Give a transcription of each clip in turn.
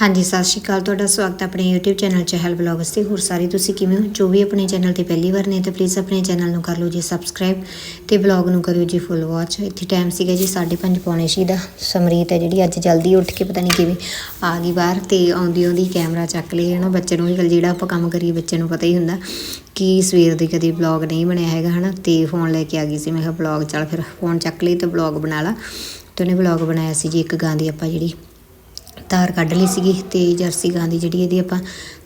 ਹਾਂਜੀ, ਸਤਿ ਸ਼੍ਰੀ ਅਕਾਲ। ਤੁਹਾਡਾ ਸਵਾਗਤ ਹੈ ਆਪਣੇ YouTube ਚੈਨਲ ਚਹਿਲ ਵਲੌਗਸ ਤੇ। ਹੋਰ ਸਾਰੇ ਤੁਸੀਂ ਕਿਵੇਂ ਹੋ? ਜੋ ਵੀ ਆਪਣੇ ਚੈਨਲ ਤੇ ਪਹਿਲੀ ਵਾਰ ਨੇ ਤਾਂ ਪਲੀਜ਼ ਆਪਣੇ ਚੈਨਲ ਨੂੰ ਕਰ ਲਓ ਜੀ ਸਬਸਕ੍ਰਾਈਬ ਤੇ ਵਲੌਗ ਨੂੰ ਕਰਿਓ ਜੀ ਫੁੱਲ ਵਾਚ ਇੱਥੇ ਟਾਈਮ ਸੀਗਾ ਜੀ 5:30 ਪੌਣੇ ਛੇ ਦਾ। ਸਮਰੀਤ ਹੈ ਜਿਹੜੀ ਅੱਜ ਜਲਦੀ ਉੱਠ ਕੇ ਪਤਾ ਨਹੀਂ ਕਿਵੇਂ ਆ ਗਈ ਬਾਹਰ ਤੇ ਆਉਂਦੀ ਆਉਂਦੀ ਕੈਮਰਾ ਚੱਕ ਲਈ ਹੈ ਨਾ ਬੱਚੇ ਨੂੰ ਵੀ ਚੱਲ ਜਿਹੜਾ ਆਪਾਂ ਕੰਮ ਕਰੀਏ ਬੱਚੇ ਨੂੰ ਪਤਾ ਹੀ ਹੁੰਦਾ ਕਿ ਸਵੇਰ ਦੇ ਕਦੀ ਵਲੌਗ ਨਹੀਂ ਬਣਿਆ ਹੈਗਾ ਹਨਾ। ਤੇ ਫੋਨ ਲੈ ਕੇ ਆ ਗਈ ਸੀ। ਮੈਂ ਕਿਹਾ ਵਲੌਗ ਚੱਲ ਫਿਰ ਫੋਨ ਚੱਕ ਲਈ ਤੇ ਵਲੌਗ ਬਣਾ ਲਾ। ਤੇ ਉਹਨੇ ਵਲੌਗ ਬਣਾਇਆ ਸੀ ਜੀ ਇੱਕ ਗਾਂ ਦੀ ਆਪਾਂ ਜਿਹੜੀ ਧਾਰ ਕੱਢ ਲਈ ਸੀਗੀ ਤੇ ਜਰਸੀ ਗਾਂ ਦੀ ਜਿਹੜੀ ਇਹਦੀ ਆਪਾਂ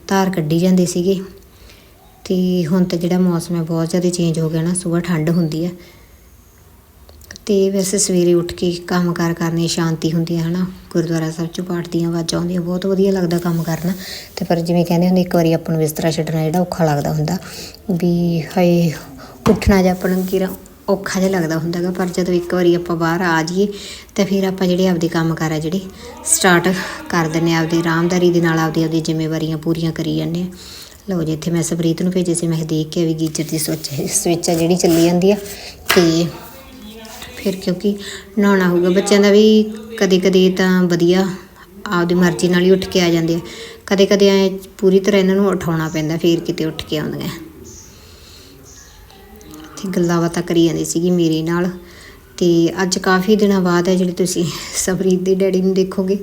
ਧਾਰ ਕੱਢੀ ਜਾਂਦੇ ਸੀਗੇ। ਤੇ ਹੁਣ ਤਾਂ ਜਿਹੜਾ ਮੌਸਮ ਹੈ ਬਹੁਤ ਜ਼ਿਆਦਾ ਚੇਂਜ ਹੋ ਗਿਆ ਨਾ ਸਵੇਰ ਠੰਡ ਹੁੰਦੀ ਹੈ ਤੇ ਵੈਸੇ ਸਵੇਰੇ ਉੱਠ ਕੇ ਕੰਮ ਕਾਰ ਕਰਨੇ ਸ਼ਾਂਤੀ ਹੁੰਦੀ ਹੈ ਹਨਾ? ਗੁਰਦੁਆਰਾ ਸਾਹਿਬ ਚ ਪਾਠ ਦੀਆਂ ਆਵਾਜ਼ਾਂ ਆਉਂਦੀਆਂ, ਬਹੁਤ ਵਧੀਆ ਲੱਗਦਾ ਕੰਮ ਕਰਨਾ। ਤੇ ਪਰ ਜਿਵੇਂ ਕਹਿੰਦੇ ਹੁੰਦੇ, ਇੱਕ ਵਾਰੀ ਆਪਾਂ ਨੂੰ ਬਿਸਤਰਾ ਛੱਡਣਾ ਜਿਹੜਾ ਔਖਾ ਲੱਗਦਾ ਹੁੰਦਾ। ਵੀ ਹਾਏ, ਉੱਠਣਾ ਜਾਂ ਆਪਾਂ ਕਿਰਾ ਔਖਾ ਜਿਹਾ ਲੱਗਦਾ ਹੁੰਦਾ ਗਾ ਪਰ ਜਦੋਂ ਇੱਕ ਵਾਰੀ ਆਪਾਂ ਬਾਹਰ ਆ ਜਾਈਏ, ਤਾਂ ਫਿਰ ਆਪਾਂ ਜਿਹੜੇ ਆਪਦੇ ਕੰਮ ਕਾਰ ਆ ਜਿਹੜੇ ਸਟਾਰਟ ਕਰ ਦਿੰਦੇ ਹਾਂ, ਆਪਦੀ ਆਰਾਮਦਾਰੀ ਦੇ ਨਾਲ ਆਪਦੀ ਆਪਦੀ ਜ਼ਿੰਮੇਵਾਰੀਆਂ ਪੂਰੀਆਂ ਕਰੀ ਜਾਂਦੇ ਆ ਲਓ ਜੀ, ਇੱਥੇ ਮੈਂ ਸਪਰੀਤ ਨੂੰ ਭੇਜੇ ਸੀ, ਮੈਂ ਦੇਖ ਕੇ ਵੀ ਗੀਜ਼ਰ ਦੀ ਸਵਿੱਚ ਸਵਿੱਚ ਆ ਜਿਹੜੀ ਚੱਲੀ ਜਾਂਦੀ ਆ, ਤੇ ਫਿਰ ਕਿਉਂਕਿ ਨਹਾਉਣਾ ਹੋਊਗਾ, ਬੱਚਿਆਂ ਦਾ ਵੀ ਕਦੇ ਕਦੇ ਤਾਂ ਵਧੀਆ ਆਪਦੀ ਮਰਜ਼ੀ ਨਾਲ ਹੀ ਉੱਠ ਕੇ ਆ ਜਾਂਦੇ ਆ। ਕਦੇ ਕਦੇ ਐ ਪੂਰੀ ਤਰ੍ਹਾਂ ਇਹਨਾਂ ਨੂੰ ਉਠਾਉਣਾ ਪੈਂਦਾ, ਫਿਰ ਕਿਤੇ ਉੱਠ ਕੇ ਆਉਂਦੀਆਂ। ਤੇ ਗੱਲਾਂ ਬਾਤਾਂ ਕਰੀ ਜਾਂਦੀ ਸੀਗੀ ਮੇਰੇ ਨਾਲ। ਤੇ ਅੱਜ ਕਾਫੀ ਦਿਨਾਂ ਬਾਅਦ ਹੈ ਜਿਹੜੇ ਤੁਸੀਂ ਸਬਰੀਤ ਦੇ ਡੈਡੀ ਨੂੰ ਦੇਖੋਗੇ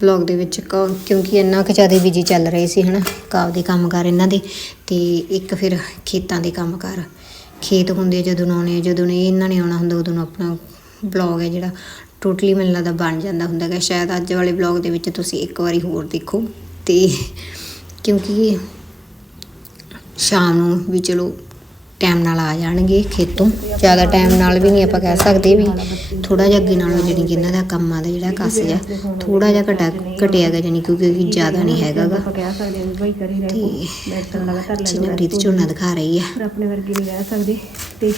ਬਲੌਗ ਦੇ ਵਿੱਚ, ਕ- ਕਿਉਂਕਿ ਇੰਨਾ ਕੁ ਜ਼ਿਆਦਾ ਬਿਜ਼ੀ ਚੱਲ ਰਹੇ ਸੀ ਹਨਾ ਕਾਬ ਦੇ ਕੰਮਕਾਰ ਇਹਨਾਂ ਦੇ। ਤੇ ਇੱਕ ਫਿਰ ਖੇਤਾਂ ਦੇ ਕੰਮਕਾਰ। ਖੇਤ ਹੁੰਦੇ ਆ, ਜਦੋਂ ਆਉਣੇ ਆ, ਜਦੋਂ ਨੇ ਇਹਨਾਂ ਨੇ ਆਉਣਾ ਹੁੰਦਾ, ਉਦੋਂ ਨੂੰ ਆਪਣਾ ਬਲੌਗ ਹੈ ਜਿਹੜਾ ਟੋਟਲੀ ਮੈਨੂੰ ਲੱਗਦਾ ਬਣ ਜਾਂਦਾ ਹੁੰਦਾ ਹੈ ਸ਼ਾਇਦ ਅੱਜ ਵਾਲੇ ਬਲੌਗ ਦੇ ਵਿੱਚ ਤੁਸੀਂ ਇੱਕ ਵਾਰੀ ਹੋਰ ਦੇਖੋ। ਤੇ ਕਿਉਂਕਿ ਸ਼ਾਮ ਨੂੰ ਵੀ ਚਲੋ ਟਾਈਮ ਨਾਲ ਆ ਜਾਣਗੇ ਖੇਤੋਂ। ਜ਼ਿਆਦਾ ਟਾਈਮ ਨਾਲ ਵੀ ਨਹੀਂ ਆਪਾਂ ਕਹਿ ਸਕਦੇ ਵੀ ਥੋੜਾ ਜਿਹਾ ਅੱਗੇ ਨਾਲੋਂ ਜਾਣੀ ਕਿ ਇਹਨਾਂ ਦਾ ਕੰਮਾਂ ਦਾ ਜਿਹੜਾ ਕੱਸ ਜਾ ਥੋੜਾ ਜਿਹਾ ਘਟਾ ਘਟਿਆ ਗਾ ਜਾਣੀ ਕਿਉਂਕਿ ਜ਼ਿਆਦਾ ਨਹੀਂ ਹੈਗਾਗਾ ਆਪਾਂ ਕਹਿ ਸਕਦੇ ਵੀ ਭਾਈ ਕਰੀ ਰਹੇ ਬੈਠਣ ਲਗਾਤਾਰ ਝੋਨਾ ਦਿਖਾ ਰਹੀ ਪਰ ਆਪਣੇ ਵਰਗੇ ਨਹੀਂ ਰਹਿ ਸਕਦੇ। ਤੇ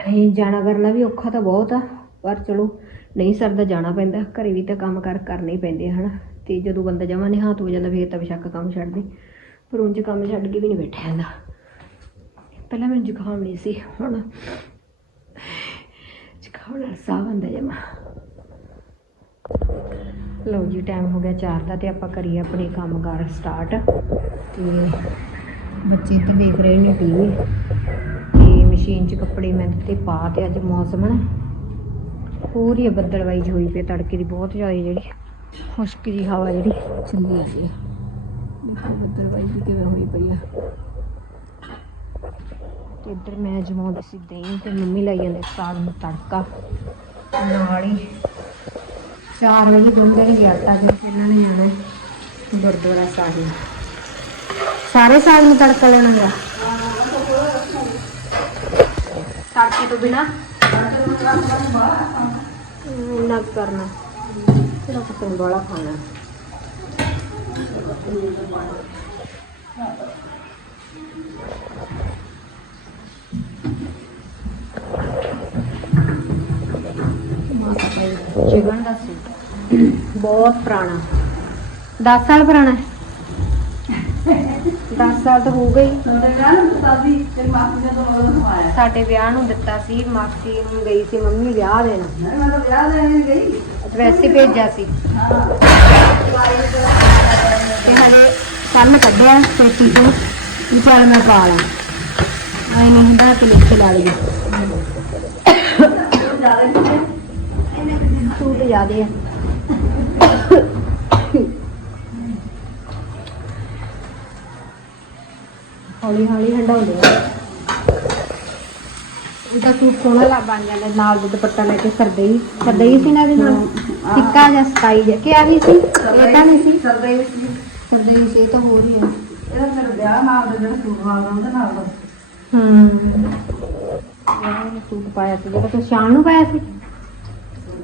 ਅਸੀਂ ਜਾਣਾ ਕਰਨਾ ਵੀ ਔਖਾ ਤਾਂ ਬਹੁਤ ਆ ਪਰ ਚਲੋ ਨਹੀਂ ਸਰਦਾ ਜਾਣਾ ਪੈਂਦਾ ਘਰੇ ਵੀ ਤਾਂ ਕੰਮ ਕਰ ਕਰਨੇ ਹੀ ਪੈਂਦੇ ਆ ਹਨਾ। ਤੇ ਜਦੋਂ ਬੰਦਾ ਜਮਾ ਨਿਹਾਤ ਹੋ ਜਾਂਦਾ ਫੇਰ ਤਾਂ ਬੇਸ਼ੱਕ ਕੰਮ ਛੱਡ ਦੇ। ਪਰ ਉਂਝ ਕੰਮ ਛੱਡ ਕੇ ਵੀ ਨਹੀਂ ਬੈਠਿਆ ਜਾਂਦਾ। ਪਹਿਲਾਂ ਮੈਨੂੰ ਜ਼ੁਕਾਮ ਨਹੀਂ ਸੀ, ਹੁਣ ਜ਼ੁਕਾਮ ਨਾਲ ਸਾਹ ਆਉਂਦਾ ਜਮਾ। ਲਓ ਜੀ ਟਾਈਮ ਹੋ ਗਿਆ 4 ਦਾ ਤੇ ਆਪਾਂ ਕਰੀਏ ਆਪਣੇ ਕੰਮਕਾਰ ਸਟਾਰਟ ਤੇ ਬੱਚੇ ਇੱਧਰ ਦੇਖ ਰਹੇ ਨੇ ਟੀਵੀ ਤੇ ਮਸ਼ੀਨ 'ਚ ਕੱਪੜੇ ਮੈਂ ਤੇ ਪਾ ਤੇ ਅੱਜ ਮੌਸਮ ਨਾ। ਪੂਰੀ ਬੱਦਲਵਾਈ ਜਿਹੀ ਹੋਈ ਪਈ ਤੜਕੇ ਦੀ ਬਹੁਤ ਜ਼ਿਆਦਾ ਜਿਹੜੀ ਖੁਸ਼ਕ ਜੀ ਹਵਾ ਜਿਹੜੀ ਚੱਲੀ ਸੀ ਦੇਖੋ ਬੱਦਲਵਾਈ ਕਿਵੇਂ ਹੋਈ ਪਈ ਆ ਤੇ ਇੱਧਰ ਮੈਂ ਜਮਾਉਂਦੀ ਸੀ ਦਹੀਂ ਤੇ ਮੰਮੀ ਲਾਈ ਜਾਂਦੇ ਸਾਗ ਨੂੰ ਤੜਕਾ। ਨਾਲ ਹੀ 4 ਵਜੇ ਗੁੰਦੇ ਨੇ ਆਟਾ ਦੇ ਕੇ ਇਹਨਾਂ ਨੇ ਜਾਣਾ ਗੁਰਦੁਆਰਾ ਸਾਹਿਬ। ਸਾਰੇ ਸਾਗ ਨੂੰ ਤੜਕਾ ਲੈਣਾ ਹੈ ਤੜਕੇ ਤੋਂ ਬਿਨਾ? ਨਾ ਕਰਨਾ। ਕਿਹੜਾ ਪਤਨ ਬੜਾ ਖਾਣਾ। ਚਿਕਨ ਦਾ ਸੂਟ ਬਹੁਤ ਪੁਰਾਣਾ। 10 ਸਾਲ ਪੁਰਾਣਾ ਹੈ। 10 ਸਾਲ ਤਾਂ ਹੋ ਗਈ ਸਾਡੇ ਵਿਆਹ ਨੂੰ ਦਿੱਤਾ ਸੀ। ਮਾਸੀ ਨੂੰ ਗਈ ਸੀ ਮੰਮੀ ਵਿਆਹ ਦੇਣਾ। ਅੱਜ ਵੈਸੇ ਭੇਜਿਆ ਸੀ। ਤੇ ਹਲੇ ਕੰਨ ਕੱਢਿਆ ਤੇ ਤੋਂ ਵੀ ਚੱਲ ਮੈਂ ਪਾ ਲਾਂ। ਆਈ ਨਹੀਂ ਹੁੰਦਾ ਤੇ ਲਿਖ ਲਾ ਲਈ ਸੂਟ ਜ਼ਿਆਦੇ ਆ। ਹੌਲੀ ਹੌਲੀ ਹੰਡਾਉਂਦੇ ਆ। ਉਹਦਾ ਸੂਟ ਸੋਹਣਾ ਲਾ ਬਣ ਜਾਂਦਾ ਨਾਲ ਦੇ ਦੁਪੱਟਾ ਲੈ ਕੇ ਸਰਦਈ ਸਰਦਈ ਸੀ ਨਾ ਇਹਦੇ ਨਾਲ? ਟਿੱਕਾ ਜਾਂ ਸਕਾਈ ਜਿਹਾ। ਕਿ ਆ ਵੀ ਸੀ? ਇਹ ਤਾਂ ਨਹੀਂ ਸੀ? ਸਰਦਈ ਸੀ। ਸਰਦਈ ਸੀ ਤਾਂ ਹੀ ਹੈ। ਹੂੰ ਇਹ ਸੂਟ ਪਾਇਆ ਸੀ ਜਿਹੜਾ ਤੂੰ ਸ਼ਾਮ ਨੂੰ ਪਾਇਆ ਸੀ।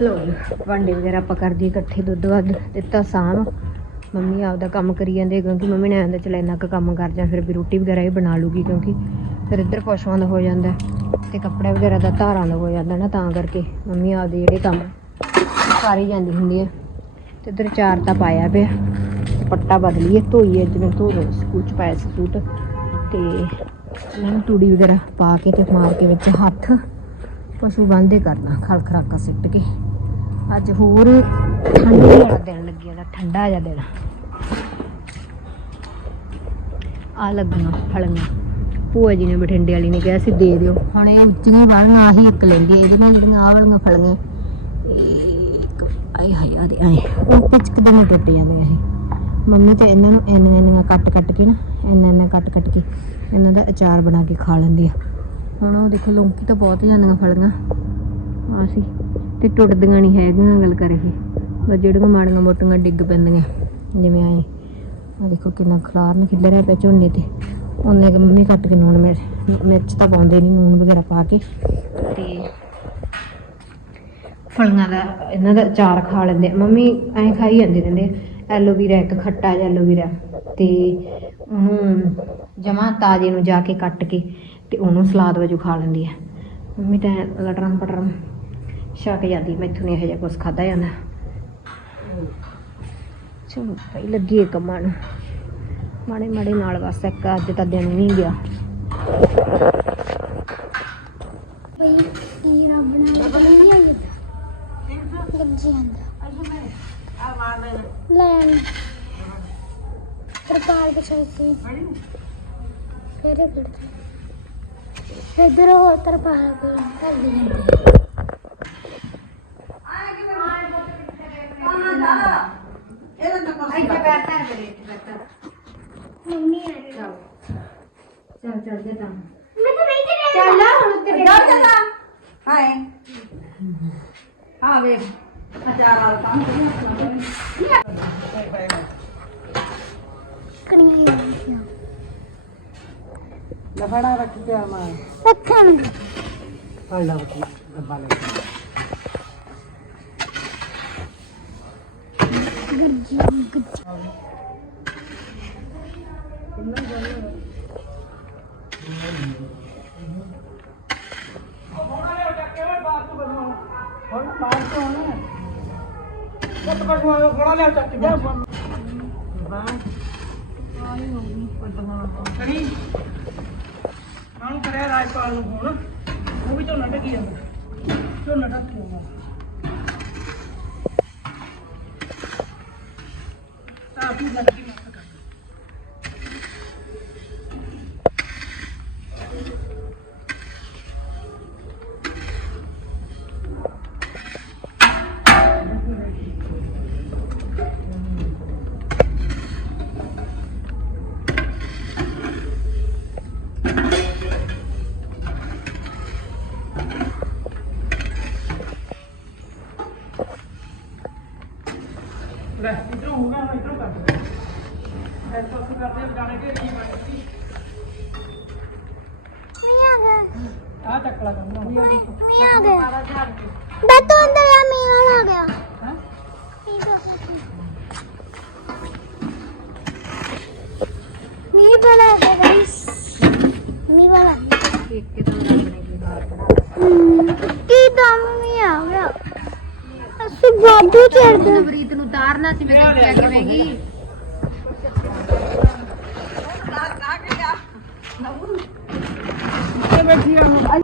ਲੋ ਭਾਂਡੇ ਵਗੈਰਾ ਆਪਾਂ ਕਰਦੀ ਇਕੱਠੇ ਦੁੱਧ ਵੱਧ ਦਿੱਤਾ ਸਾਮ ਮੰਮੀ ਆਪਦਾ ਕੰਮ ਕਰੀ ਜਾਂਦੇ ਕਿਉਂਕਿ ਮੰਮੀ ਨੇ ਆਂਦਾ ਚਲ ਇੰਨਾ ਕੁ ਕੰਮ ਕਰ ਜਾ ਫਿਰ ਵੀ ਰੋਟੀ ਵਗੈਰਾ ਹੀ ਬਣਾ ਲੂਗੀ ਕਿਉਂਕਿ ਫਿਰ ਇੱਧਰ ਪਸ਼ੂਆਂ ਦਾ ਹੋ ਜਾਂਦਾ ਤੇ ਕੱਪੜੇ ਵਗੈਰਾ ਦਾ ਧਾਰਾਂ ਦਾ ਹੋ ਜਾਂਦਾ ਨਾ ਤਾਂ ਕਰਕੇ ਮੰਮੀ ਆਪਦੇ ਜਿਹੜੇ ਕੰਮ ਸਾਰੀ ਜਾਂਦੀ ਹੁੰਦੀ ਹੈ ਤੇ ਇੱਧਰ ਚਾਰ ਤਾਂ ਪਾਇਆ ਪਿਆ, ਪੱਟਾ ਬਦਲੀਏ ਧੋਈਏ, ਜਿਵੇਂ ਧੋ ਲਓ, ਸਕੂਲ ਚ ਪਾਇਆ ਸੀ ਸੂਟ। ਤੇ ਇਹਨਾਂ ਨੂੰ ਤੂੜੀ ਵਗੈਰਾ ਪਾ ਕੇ ਤੇ ਮਾਰ ਕੇ ਵਿੱਚ ਹੱਥ ਪਸ਼ੂ ਬੰਦੇ ਕਰਨਾ ਖਲ ਖਰਾਕਾ ਸਿੱਟ ਕੇ। ਅੱਜ ਹੋਰ ਠੰਡੇ ਵਾਲਾ ਦਿਨ ਲੱਗਿਆ ਦਾ ਠੰਡਾ ਜਿਹਾ ਦਿਨ। ਆ ਲੱਗਣਾ ਫਲੀਆਂ। ਭੂਆ ਜੀ ਨੇ ਬਠਿੰਡੇ ਵਾਲੀ ਨੇ ਕਿਹਾ ਸੀ, ਦੇ ਦਿਓ। ਹੁਣ ਇਹ ਉੱਚੀਆਂ ਵਾਲੀਆਂ ਆਹੀ ਇੱਕ ਲੈਂਦੀ ਹੈ ਇਹਦੇ ਨਾਲ ਜਿਹੜੀਆਂ ਆਹ ਵਾਲੀਆਂ ਫਲੀਆਂ। ਇੱਕ, ਆਏ ਹਾਏ ਆ ਆਏ। ਉਹ ਪਿਚਕਦੇ ਨੇ ਟੁੱਟ ਜਾਂਦੀਆਂ ਇਹ? ਮੰਮੀ ਤਾਂ ਇਹਨਾਂ ਨੂੰ ਇੰਨੀਆਂ ਇੰਨੀਆਂ ਕੱਟ ਕੱਟ ਕੇ ਨਾ, ਇੰਨਾ ਇੰਨਾ ਕੱਟ ਕੱਟ ਕੇ ਇਹਨਾਂ ਦਾ ਅਚਾਰ ਬਣਾ ਕੇ ਖਾ ਲੈਂਦੀ ਆ। ਹੁਣ ਉਹ ਦੇਖੋ, ਲੌਂਕੀ ਤਾਂ ਬਹੁਤ ਜਾਂਦੀਆਂ ਫਲੀਆਂ। ਆ ਸੀ। ਤੇ ਟੁੱਟਦੀਆਂ ਨਹੀਂ ਹੈਗੀਆਂ ਗੱਲ ਕਰ ਇਹ। ਬਸ ਜਿਹੜੀਆਂ ਮਾੜੀਆਂ ਮੋਟੀਆਂ ਡਿੱਗ ਪੈਂਦੀਆਂ, ਜਿਵੇਂ ਆਏ। ਆ ਦੇਖੋ ਕਿੰਨਾ ਖਲਾਰ ਨੇ ਖਿਲਰਿਆ ਪਿਆ ਝੋਨੇ ਤੇ। ਉਹਨੇ ਕਿ ਮੰਮੀ ਕੱਟ ਕੇ ਨੂਣ ਮਿਰਚ ਮਿਰਚ ਤਾਂ ਪਾਉਂਦੇ ਨਹੀਂ, ਨੂਣ ਵਗੈਰਾ ਪਾ ਕੇ। ਤੇ ਫਲੀਆਂ ਦਾ ਇਹਨਾਂ ਦਾ ਅਚਾਰ ਖਾ ਲੈਂਦੇ ਮੰਮੀ ਐਂ ਖਾਈ ਜਾਂਦੇ ਰਹਿੰਦੇ ਐਲੋਵੀਰਾ ਇੱਕ ਖੱਟਾ ਜਿਹਾ ਐਲੋਵੀਰਾ। ਤੇ ਉਹਨੂੰ ਜਮਾ ਤਾਜ਼ੇ ਨੂੰ ਜਾ ਕੇ ਕੱਟ ਕੇ ਤੇ ਉਹਨੂੰ ਸਲਾਦ ਵਜੋਂ ਖਾ ਲੈਂਦੀ ਆ। ਮੰਮੀ ਤਾਂ ਲਟਰਮ ਪਟਰਮ ਛਕ ਜਾਂਦੀ, ਮੈਥੋਂ ਨਹੀਂ ਇਹੋ ਜਿਹਾ ਕੁਝ ਖਾਦਾ ਜਾਂਦਾ। ਚਲੋ ਭਾਈ, ਲੱਗੀ ਕੰਮਾਂ ਨੂੰ ਮਾੜੇ ਮਾੜੇ ਨਾਲ ਬਸ ਇੱਕ, ਅੱਜ ਤਾਂ ਦਿਨ ਨਹੀਂ ਗਿਆ। ਬਈ ਕੀ ਰੱਬ ਨਾਲ ਨਹੀਂ ਆਈ ਗੱਜੀ ਆਂਦਾ ਲੈਣ। ਤਰਪਾਲ ਵਿਛਾਈ ਸੀ ਫਿਰ ਫਿਰਦੇ ਇਧਰ ਹੋਰ ਤਰਪਾਲ ਕੋਈ ਕਰ ਦਿੰਦੇ ਮੰਮੀ ਆ ਰਹੀ ਚੱਲ। ਚੱਲ ਜੇ ਤਾਂ ਮੈਂ ਤਾਂ ਨਹੀਂ ਤੇ ਚੱਲ ਹੁਣ ਤੇ ਹਾਏ। ਆ ਵੇਖ। ਅਚਾਰ ਤਾਂ ਕਣੀਆਂ ਹੀ ਆਉਂਦੀਆਂ ਲਫੜਾ ਰੱਖ ਕੇ ਆ ਮਾਰ ਰੱਖਣ ਫੜ ਲਾ ਬੱਤੀ ਡੱਬਾ ਲੈ ਕੇ ਗੱਜੀ ਗੱਜੀ ਹੁਣ ਬਾਹਰ ਤੋਂ ਆਉਣਾ ਕੱਟ ਕੱਟ ਮਾਰ ਫੜਾ ਲਿਆ ਚੱਕ ਕੇ ਹਾਂ ਕਰੀ ਕਾਹਨੂੰ ਕਰਿਆ ਰਾਜਪਾਲ ਨੂੰ ਫੋਨ। ਉਹ ਵੀ ਝੋਨਾ ਢੱਕੀ ਜਾਂਦਾ। ਝੋਨਾ ਟੱਕ ਜਾਂਦਾ ਆ ਤੂੰ ਲੱਗੀ ਮਤ ਕਰ ਲੈ ਇਧਰੋਂ ਹੋ ਗਿਆ ਇਧਰੋਂ ਕਰ ਦੇ ਐਸ ਪਾਸੇ ਕਰਦੇ ਜਾਣੇ ਕਿ ਨਹੀਂ ਬਣਦੀ ਮੀਆਂ ਆ ਗਿਆ ਆ ਚੱਕਲਾ ਕਰਨਾ ਵੀ ਆ ਦੇਖੋ। ਆ ਗਿਆ ਬੈਠੋ ਅੰਦਰ ਆ ਮੀਆਂ ਆ ਗਿਆ। ਹਾਂ? ਮੀਂਹ ਵਾਲਾ ਹੈ ਗਾਇਸ। ਮੀਂਹ ਵਾਲਾ ਇੱਕ ਕਿਦੋਂ ਰੱਬ ਨੇ ਕੀ ਬਾਤ ਹਮ, ਕੀ ਦਮ ਮੀਂਹ ਆ ਗਿਆ ਅਸੀਂ ਬਾਦੂ ਚੜਦੇ ਨਵਰੀਤ ਨੂੰ ਤਾਰਨਾ ਸੀ ਮੈਂ ਕਿਹਾ ਕਿਵੇਂ ਗਈ ਇਹ ਬੈਠੀ ਆ ਹੁਣ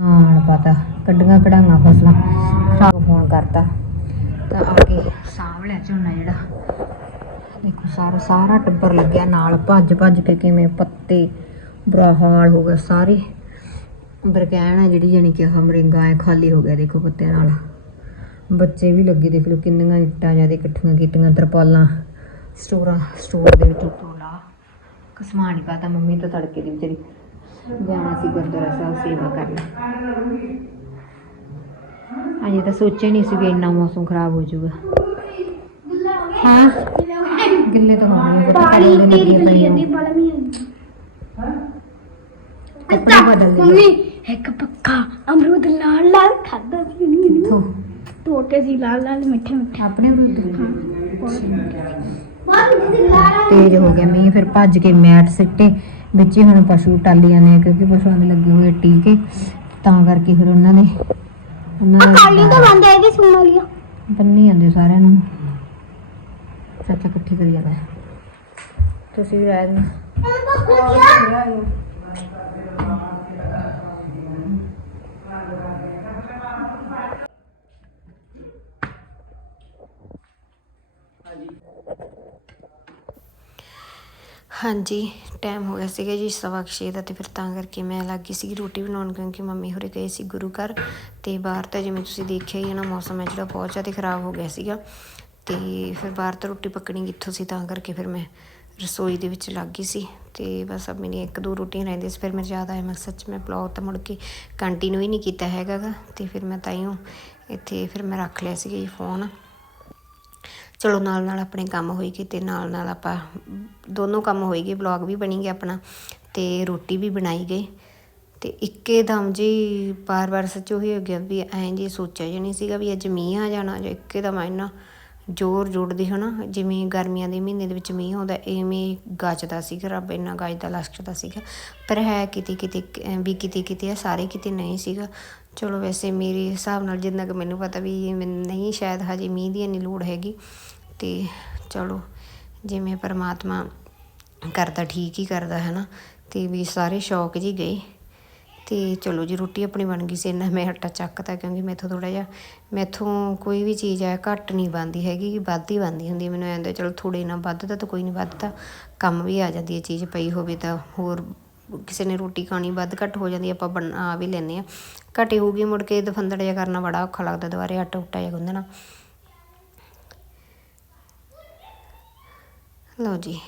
ਹਾਂ ਪਤਾ ਕੱਢੀਆਂ ਕਢਾਈਆਂ ਫਸਲਾਂ ਖਰਾਬ ਹੋਣ ਕਰਤਾ ਤਾਂ ਆ ਕੇ ਸਾਂਭ ਲਿਆ ਝੋਨਾ ਜਿਹੜਾ ਦੇਖੋ ਸਾਰਾ ਸਾਰਾ ਟੱਬਰ ਲੱਗਿਆ ਨਾਲ ਭੱਜ ਭੱਜ ਕੇ ਕਿਵੇਂ ਪੱਤੇ, ਬੁਰਾ ਹਾਲ ਹੋ ਗਿਆ ਸਾਰੇ। ਬਰਕੈਨ ਆ ਜਿਹੜੀ ਜਾਨੀ ਕਿ ਹਮਰਿੰਗਾ ਐ ਖਾਲੀ ਹੋ ਗਿਆ ਦੇਖੋ ਪੱਤਿਆਂ ਨਾਲ। ਬੱਚੇ ਵੀ ਲੱਗੇ ਦੇਖ ਲਓ ਕਿੰਨੀਆਂ ਇੱਟਾਂ ਜ਼ਿਆਦਾ ਇਕੱਠੀਆਂ ਕੀਤੀਆਂ ਤਰਪਾਲਾਂ। ਸਟੋਰਾਂ ਸਟੋਰ ਦੇ ਵਿੱਚ ਤੋਲਾ। ਕਸਮਾ ਨਹੀਂ ਪਾਤਾ ਮੰਮੀ ਤਾਂ ਤੜਕੇ ਦੀ ਵਿਚਾਰੀ। ਜਾਣਾ ਸੀ ਗੁਰਦੁਆਰਾ ਸਾਹਿਬ ਸੇਵਾ ਕਰਨ। ਅਜੇ ਤਾਂ ਸੋਚਿਆ ਨਹੀਂ ਸੀ ਵੀ ਇੰਨਾ ਮੌਸਮ ਖਰਾਬ ਹੋ ਜਾਊਗਾ। ਹਾਂ? ਗਿੱਲੇ ਤਾਂ ਹੋਣੇ ਆ ਪਾਣੀ ਤੇਰੀ ਗਲੀ ਪਏ ਜਾਂਦੀ ਆ। ਬਲ ਮੀ ਕੱਪੜੇ ਬਦਲ ਦੇ ਮੰਮੀ ਇੱਕ ਪੱਕਾ ਅਮਰੂਦ ਲਾਲ ਲਾਲ ਖਾਦਾ ਸੀ ਨਹੀਂ ਤੂੰ ਤੋੜ ਕੇ ਸੀ ਲਾਲ ਲਾਲ ਮਿੱਠੇ ਮਿੱਠੇ। ਆਪਣੇ ਦੀ। ਲਾਲ ਤੇਜ਼ ਹੋ ਗਿਆ ਮੀਂਹ ਫਿਰ ਭੱਜ ਕੇ ਮੈਟ ਸਿੱਟੇ। ਵਿੱਚ ਹੀ ਹੁਣ ਪਸ਼ੂ ਟਾਲੀਆਂ ਨੇ ਕਿਉਂਕਿ ਪਸ਼ੂਆਂ ਦੇ ਲੱਗੇ ਹੋਏ ਟੀਕੇ। ਤਾਂ ਕਰਕੇ ਫਿਰ ਉਹਨਾਂ ਦੇ ਉਹਨਾਂ ਦਾ ਕਾਲੀ ਤਾਂ ਬੰਦ ਹੈ ਇਹਦੀ ਸੁਣ ਲਿਆ ਬੰਨੀ ਜਾਂਦੇ ਸਾਰਿਆਂ ਨੂੰ। ਚਾਚਾ ਇਕੱਠੀ ਕਰੀ ਜਾਂਦਾ ਤੁਸੀਂ ਵੀ ਰਾਇ ਨੂੰ। ਹਾਂਜੀ ਟਾਈਮ ਹੋ ਗਿਆ ਸੀਗਾ ਜੀ ਸਵਾ ਕੁ ਛੇ ਦਾ ਤੇ ਫਿਰ ਤਾਂ ਕਰਕੇ ਮੈਂ ਲੱਗ ਗਈ ਸੀ ਰੋਟੀ ਬਣਾਉਣ ਕਿਉਂਕਿ ਮੰਮੀ ਹੋਰੇ ਗਏ ਸੀ ਗੁਰੂ ਘਰ ਤੇ ਬਾਹਰ ਤਾਂ ਜਿਵੇਂ ਤੁਸੀਂ ਦੇਖਿਆ ਹੀ ਹੈ ਨਾ ਮੌਸਮ ਹੈ ਜਿਹੜਾ ਬਹੁਤ ਜ਼ਿਆਦਾ ਖਰਾਬ ਹੋ ਗਿਆ ਸੀਗਾ। ਤੇ ਫਿਰ ਬਾਹਰ ਤਾਂ ਰੋਟੀ ਪੱਕਣੀ ਕਿੱਥੋਂ ਸੀ ਤਾਂ ਕਰਕੇ ਫਿਰ ਮੈਂ ਰਸੋਈ ਦੇ ਵਿੱਚ ਲੱਗ ਗਈ ਸੀ ਤੇ ਬਸ ਅਬ ਮੇਰੀ ਇੱਕ ਦੋ ਰੋਟੀਆਂ ਰਹਿੰਦੀਆਂ ਸੀ, ਫਿਰ ਮੇਰੇ ਯਾਦ ਆਇਆ ਮੈਂ ਸੱਚ ਮੈਂ ਬਲੌਗ ਤਾਂ ਮੁੜ ਕੇ ਕੰਟੀਨਿਊ ਹੀ ਨਹੀਂ ਕੀਤਾ ਹੈਗਾ ਗਾ ਤੇ ਫਿਰ ਮੈਂ ਤਾਈਓ ਇੱਥੇ ਫਿਰ ਮੈਂ ਰੱਖ ਲਿਆ ਸੀਗਾ ਜੀ ਫੋਨ ਚਲੋ ਨਾਲ ਨਾਲ ਆਪਣੇ ਕੰਮ ਹੋਈ ਗਏ ਤੇ ਨਾਲ ਨਾਲ ਆਪਾਂ ਦੋਨੋਂ ਕੰਮ ਹੋਈ ਗਏ ਬਲੌਗ ਵੀ ਬਣੀ ਗਿਆ ਆਪਣਾ ਤੇ ਰੋਟੀ ਵੀ ਬਣਾਈ ਗਈ ਤੇ ਇੱਕੇ ਦਮ ਜੀ ਬਾਰ-ਬਾਰ ਸੱਚ ਉਹੀ ਹੋ ਗਿਆ ਵੀ ਐਂ ਜੀ ਸੋਚਿਆ ਜੀ ਨਹੀਂ ਸੀਗਾ ਵੀ ਅੱਜ ਮੀਂਹ ਆ ਜਾਣਾ ਜਾਂ ਇੱਕੇ ਦਮ ਇੰਨਾ ਜ਼ੋਰ ਜੁੜਦੀ ਹਨਾ, ਜਿਵੇਂ ਗਰਮੀਆਂ ਦੇ ਮਹੀਨੇ ਦੇ ਵਿੱਚ ਮੀਂਹ ਆਉਂਦਾ, ਐਵੇਂ ਗੱਜਦਾ ਸੀਗਾ, ਰੱਬ ਇੰਨਾ ਗੱਜਦਾ, ਲਸਕਦਾ ਸੀਗਾ। ਪਰ ਹੈ ਕਿਤੇ ਕਿਤੇ ਵੀ ਕਿਤੇ ਕਿਤੇ ਆ, ਸਾਰੇ ਕਿਤੇ ਨਹੀਂ ਸੀਗਾ। ਚਲੋ ਵੈਸੇ ਮੇਰੇ ਹਿਸਾਬ ਨਾਲ ਜਿੰਨਾ ਕਿ ਮੈਨੂੰ ਪਤਾ ਵੀ ਮੈਨੂੰ ਨਹੀਂ, ਸ਼ਾਇਦ ਹਜੇ ਮੀਂਹ ਦੀ ਇੰਨੀ ਲੋੜ ਹੈਗੀ। ਤੇ ਚਲੋ, ਜਿਵੇਂ ਪਰਮਾਤਮਾ ਕਰਦਾ, ਠੀਕ ਹੀ ਕਰਦਾ ਹੈ ਨਾ ਤੇ ਵੀ ਸਾਰੇ ਸ਼ੌਕ ਜੀ ਗਏ। ਤੇ ਚਲੋ ਜੀ ਰੋਟੀ ਆਪਣੀ ਬਣ ਗਈ ਸੀ ਇੰਨਾ ਮੈਂ ਆਟਾ ਚੱਕਤਾ ਕਿਉਂਕਿ ਮੈਥੋਂ ਥੋੜਾ ਜਿਹਾ ਮੈਥੋਂ ਕੋਈ ਵੀ ਚੀਜ਼ ਹੈ ਘੱਟ ਨਹੀਂ ਬਣਦੀ ਹੈਗੀ ਕਿ ਵੱਧ ਹੀ ਬਣਦੀ ਹੁੰਦੀ ਮੈਨੂੰ ਐਂ ਚਲੋ ਥੋੜੇ ਨਾ ਵੱਧਦਾ ਤਾਂ ਕੋਈ ਨਹੀਂ ਵੱਧਦਾ ਕੰਮ ਵੀ ਆ ਜਾਂਦੀ ਹੈ ਚੀਜ਼ ਪਈ ਹੋਵੇ ਤਾਂ ਹੋਰ ਕਿਸੇ ਨੇ ਰੋਟੀ ਖਾਣੀ ਵੱਧ ਘੱਟ ਹੋ ਜਾਂਦੀ ਹੈ, ਆਪਾਂ ਬਣਾ ਵੀ ਲੈਂਦੇ ਆ। ਘਟੇ ਹੋਊਗੀ ਮੁੜ ਕੇ ਦਫੰਦੜ ਜਿਹਾ ਕਰਨਾ ਬੜਾ ਔਖਾ ਲੱਗਦਾ ਦੁਬਾਰੇ ਆਟਾ ਉਟਾ ਜਿਹਾ ਗੁੰਨਣਾ ਲਓ ਜੀ।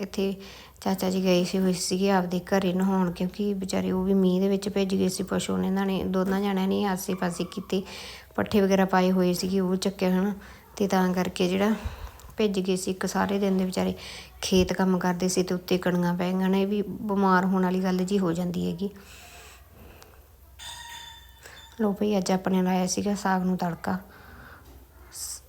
ਇੱਥੇ ਚਾਚਾ ਜੀ ਗਏ ਸੀ, ਹੋਏ ਸੀਗੇ ਆਪਦੇ ਘਰੇ ਨਹਾਉਣ, ਕਿਉਂਕਿ ਵਿਚਾਰੇ ਉਹ ਵੀ ਮੀਂਹ ਦੇ ਵਿੱਚ ਭਿੱਜ ਗਏ ਸੀ ਪਸ਼ੂ ਨੇ ਇਹਨਾਂ ਨੇ ਦੋਨਾਂ ਜਣਿਆਂ ਨੇ ਆਸੇ ਪਾਸੇ ਕੀਤੇ, ਪੱਠੇ ਵਗੈਰਾ ਪਾਏ ਹੋਏ ਸੀਗੇ, ਉਹ ਚੱਕੇ ਹਨ। ਤੇ ਤਾਂ ਕਰਕੇ ਜਿਹੜਾ ਭਿੱਜ ਗਏ ਸੀ, ਇੱਕ ਸਾਰੇ ਦਿਨ ਦੇ ਵਿਚਾਰੇ ਖੇਤ ਕੰਮ ਕਰਦੇ ਸੀ ਤੇ ਉੱਤੇ ਕਣੀਆਂ ਪੈ ਗਈਆਂ ਨੇ, ਇਹ ਵੀ ਬਿਮਾਰ ਹੋਣ ਵਾਲੀ ਗੱਲ ਜੀ ਹੋ ਜਾਂਦੀ ਹੈਗੀ। ਲੋ ਭਈ, ਅੱਜ ਆਪਣੇ ਲਾਇਆ ਸੀਗਾ ਸਾਗ ਨੂੰ ਤੜਕਾ।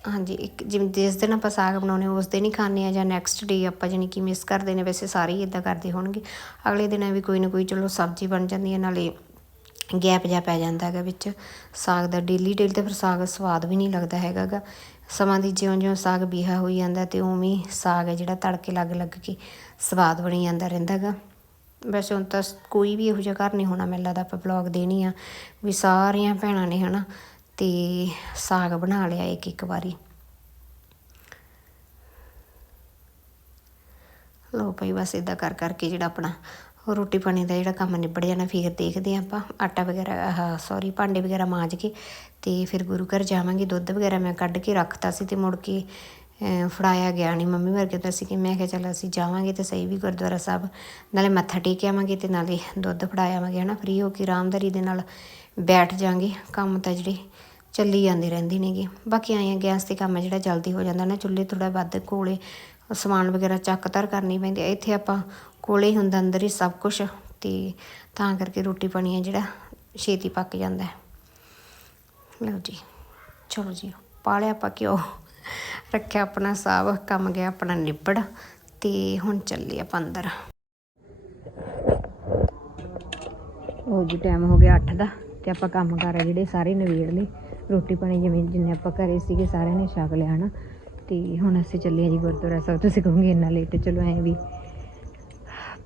ਹਾਂਜੀ, ਇੱਕ ਜਿਵੇਂ ਜਿਸ ਦਿਨ ਆਪਾਂ ਸਾਗ ਬਣਾਉਨੇ ਉਸ ਦਿਨ ਹੀ ਖਾਂਦੇ ਆ ਜਾਂ ਨੈਕਸਟ ਡੇ ਆਪਾਂ ਜਾਣੀ ਕਿ ਮਿਸ ਕਰਦੇ ਨੇ, ਵੈਸੇ ਸਾਰੇ ਹੀ ਇਦਾਂ ਕਰਦੇ ਹੋਣਗੇ। ਅਗਲੇ ਦਿਨ ਵੀ ਕੋਈ ਨਾ ਕੋਈ ਚਲੋ ਸਬਜ਼ੀ ਬਣ ਜਾਂਦੀ ਹੈ, ਨਾਲੇ ਗੈਪ ਜਿਹਾ ਪੈ ਜਾਂਦਾ ਹੈਗਾ ਵਿੱਚ। ਸਾਗ ਦਾ ਡੇਲੀ ਡੇਲੀ ਤੇ ਫਿਰ ਸਾਗ ਸਵਾਦ ਵੀ ਨਹੀਂ ਲੱਗਦਾ ਹੈਗਾ ਗਾ। ਸਮਾਂ ਦੀ ਜਿਉਂ ਜਿਉਂ ਸਾਗ ਬੀਹਾ ਹੋਈ ਜਾਂਦਾ ਤੇ ਉਵੇਂ ਹੀ ਸਾਗ ਹੈ ਜਿਹੜਾ ਤੜਕੇ ਲੱਗ ਲੱਗ ਕੇ ਸਵਾਦ ਬਣੀ ਜਾਂਦਾ ਰਹਿੰਦਾ ਗਾ। ਵੈਸੇ ਹੁਣ ਤਾਂ ਕੋਈ ਵੀ ਇਹੋ ਜਿਹਾ ਘਰ ਨਹੀਂ ਹੋਣਾ, ਮੈਨੂੰ ਲੱਗਦਾ ਆਪਾਂ ਬਲੌਗ ਦੇਣੀ ਆ, ਵੀ ਸਾਰੀਆਂ ਭੈਣਾਂ ਨੇ, ਹਨਾ। ਤੇ ਸਾਗ ਬਣਾ ਲਿਆ ਇੱਕ ਇੱਕ ਵਾਰੀ। ਲੋ ਭਾਈ ਬਸ ਇਦਾਂ ਕਰ ਕਰਕੇ ਜਿਹੜਾ ਆਪਣਾ ਰੋਟੀ ਪਾਣੀ ਦਾ ਜਿਹੜਾ ਕੰਮ ਨਿਬੜ ਜਾਣਾ ਫਿਰ ਦੇਖਦੇ ਹਾਂ ਆਪਾਂ। ਆਟਾ ਵਗੈਰਾ, ਆਹ ਸੌਰੀ ਭਾਂਡੇ ਵਗੈਰਾ ਮਾਂਜ ਕੇ ਤੇ ਫਿਰ ਗੁਰੂ ਘਰ ਜਾਵਾਂਗੇ। ਦੁੱਧ ਵਗੈਰਾ ਮੈਂ ਕੱਢ ਕੇ ਰੱਖਤਾ ਸੀ ਤੇ ਮੁੜ ਕੇ ਫੜਾਇਆ ਗਿਆ ਨਹੀਂ ਮੰਮੀ ਵਰਗੇ ਤਾਂ ਸੀ ਕਿ ਮੈਂ ਕਿਹਾ ਚੱਲ ਅਸੀਂ ਜਾਵਾਂਗੇ ਤੇ ਸਹੀ ਵੀ ਗੁਰਦੁਆਰਾ ਸਾਹਿਬ। ਨਾਲੇ ਮੱਥਾ ਟੇਕ ਆਵਾਂਗੇ ਤੇ ਨਾਲੇ ਦੁੱਧ ਫੜਾ ਆਵਾਂਗੇ। ਹਨਾ ਫ੍ਰੀ ਹੋ ਕੇ ਆਰਾਮਦਾਰੀ ਦੇ ਨਾਲ ਬੈਠ ਜਾਾਂਗੇ, ਕੰਮ ਤਾਂ ਜਿਹੜੇ ਚੱਲੀ ਜਾਂਦੇ ਰਹਿੰਦੇ ਨੇਗੇ। ਬਾਕੀ ਆਏ ਆ, ਗੈਸ ਤੇ ਕੰਮ ਜਿਹੜਾ ਜਲਦੀ ਹੋ ਜਾਂਦਾ ਨਾ, ਚੁੱਲ੍ਹੇ ਥੋੜਾ ਵੱਧ ਕੋਲੇ ਸਮਾਨ ਵਗੈਰਾ ਚੱਕ ਧਰ ਕਰਨੀ ਪੈਂਦੀ ਹੈ ਇੱਥੇ ਆਪਾਂ ਕੋਲੇ ਹੀ ਹੁੰਦਾ, ਅੰਦਰ ਹੀ ਸਭ ਕੁਝ ਤੇ ਤਾਂ ਕਰਕੇ ਰੋਟੀ ਪਾਣੀ ਹੈ ਜਿਹੜਾ ਛੇਤੀ ਪੱਕ ਜਾਂਦਾ। ਹੈ ਲਓ ਜੀ, ਚਲੋ ਜੀ, ਪਾਲਿਆ ਆਪਾਂ ਘਿਓ, ਰੱਖਿਆ ਆਪਣਾ ਸਾਬ, ਕੰਮ ਗਿਆ ਆਪਣਾ ਨਿਬੜ, ਤੇ ਹੁਣ ਚੱਲੇ ਆਪਾਂ ਅੰਦਰ। ਉਹ ਜੀ ਟਾਈਮ ਹੋ ਗਿਆ 8 ਦਾ। ਤੇ ਆਪਾਂ ਕੰਮ ਕਰ ਜਿਹੜੇ ਸਾਰੇ ਨਵੇੜ ਲਏ। ਰੋਟੀ ਪਾਣੀ ਜਿਵੇਂ ਜਿੰਨੇ ਆਪਾਂ ਘਰੇ ਸੀਗੇ ਸਾਰਿਆਂ ਨੇ ਛਕ ਲਿਆ, ਹਨਾ। ਤੇ ਹੁਣ ਅਸੀਂ ਚੱਲੇ ਆ ਜੀ ਗੁਰਦੁਆਰਾ ਸਾਹਿਬ। ਤੁਸੀਂ ਕਹੋਗੇ ਇੰਨਾ ਲੇਟ ਚਲੋ ਐ ਵੀ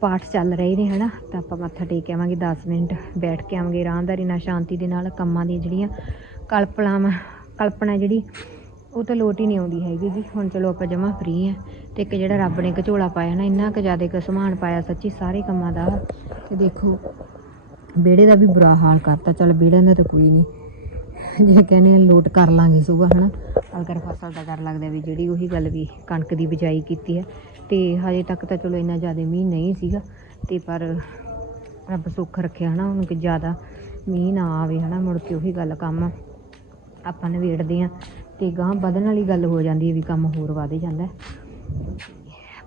ਪਾਠ ਚੱਲ ਰਹੇ ਨੇ, ਹਨਾ। ਤਾਂ ਆਪਾਂ ਮੱਥਾ ਟੇਕ ਕੇ ਆਵਾਂਗੇ 10 ਮਿੰਟ, ਬੈਠ ਕੇ ਆਵਾਂਗੇ ਆਰਾਮਦਾਰੀ ਨਾਲ, ਸ਼ਾਂਤੀ ਦੇ ਨਾਲ ਕੰਮਾਂ ਦੀਆਂ ਜਿਹੜੀਆਂ ਕਲਪਨਾਵਾਂ ਕਲਪਨਾ ਜਿਹੜੀ, ਉਹ ਤਾਂ ਲੋਟ ਹੀ ਨਹੀਂ ਆਉਂਦੀ ਹੈਗੀ ਜੀ। ਹੁਣ ਚਲੋ ਆਪਾਂ ਜਮਾ ਫ੍ਰੀ ਆ ਤੇ ਇੱਕ ਜਿਹੜਾ ਰੱਬ ਨੇ ਘਚੋਲਾ ਪਾਇਆ ਨਾ, ਇੰਨਾ ਕੁ ਜ਼ਿਆਦਾ ਕੁ ਸਮਾਨ ਪਾਇਆ ਸੱਚੀ ਸਾਰੇ ਕੰਮਾਂ ਦਾ। ਤੇ ਦੇਖੋ ਵਿਹੜੇ ਦਾ ਵੀ ਬੁਰਾ ਹਾਲ ਕਰਤਾ। ਚੱਲ ਵਿਹੜਿਆਂ ਦਾ ਤਾਂ ਕੋਈ ਨਹੀਂ ਜੇ ਕਹਿੰਦੇ ਲੋਟ ਕਰ ਲਾਂਗੇ ਸੁਬਾ ਹਨਾ। ਅਗਰ ਫਸਲ ਦਾ ਡਰ ਲੱਗਦਾ ਵੀ ਜਿਹੜੀ ਉਹੀ ਗੱਲ ਵੀ ਕਣਕ ਦੀ ਬਿਜਾਈ ਕੀਤੀ ਹੈ ਤੇ ਹਜੇ ਤੱਕ ਤਾਂ ਚਲੋ ਇੰਨਾ ਜ਼ਿਆਦਾ ਮੀਂਹ ਨਹੀਂ ਸੀਗਾ। ਤੇ ਪਰ ਰੱਬ ਸੁੱਖ ਰੱਖਿਆ ਹਨਾ। ਹੁਣ ਕਿ ਜ਼ਿਆਦਾ ਮੀਂਹ ਨਾ ਆਵੇ, ਹਨਾ। ਮੁੜ ਕੇ ਉਹੀ ਗੱਲ ਕੰਮ ਆਪਾਂ ਨਿਬੇੜਦੇ ਆ। ਤੇ ਗਾਂ ਵਧਣ ਵਾਲੀ ਗੱਲ ਹੋ ਜਾਂਦੀ ਹੈ ਵੀ ਕੰਮ ਹੋਰ ਵਧ ਜਾਂਦਾ।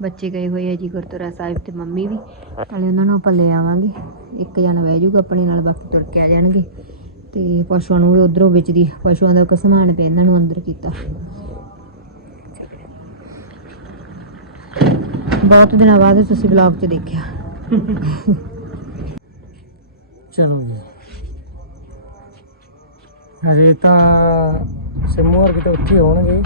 ਬੱਚੇ ਗਏ ਹੋਏ ਆ ਜੀ ਗੁਰਦੁਆਰਾ ਸਾਹਿਬ ਤੇ ਮੰਮੀ ਵੀ। ਨਾਲੇ ਉਹਨਾਂ ਨੂੰ ਆਪਾਂ ਲੈ ਆਵਾਂਗੇ। ਇੱਕ ਜਣਾ ਬਹਿ ਜਾਊਗਾ ਆਪਣੇ ਨਾਲ, ਬਾਕੀ ਤੁਰ ਕੇ ਆ ਜਾਣਗੇ। ਤੇ ਪਸ਼ੂਆਂ ਨੂੰ ਵੀ ਉਧਰੋਂ ਵਿੱਚ ਦੀ, ਪਸ਼ੂਆਂ ਦਾ ਕੋਈ ਸਮਾਨ ਪਿਆ ਇਹਨਾਂ ਨੂੰ ਅੰਦਰ ਕੀਤਾ। ਬਹੁਤ ਦਿਨਾਂ ਬਾਅਦ ਤੁਸੀਂ ਵਲੌਗ 'ਚ ਦੇਖਿਆ। ਚਲੋ ਜੀ। ਹਜੇ ਤਾਂ ਸਿੰਮੂ ਵਰਗੇ ਤਾਂ ਉੱਥੇ ਹੋਣਗੇ।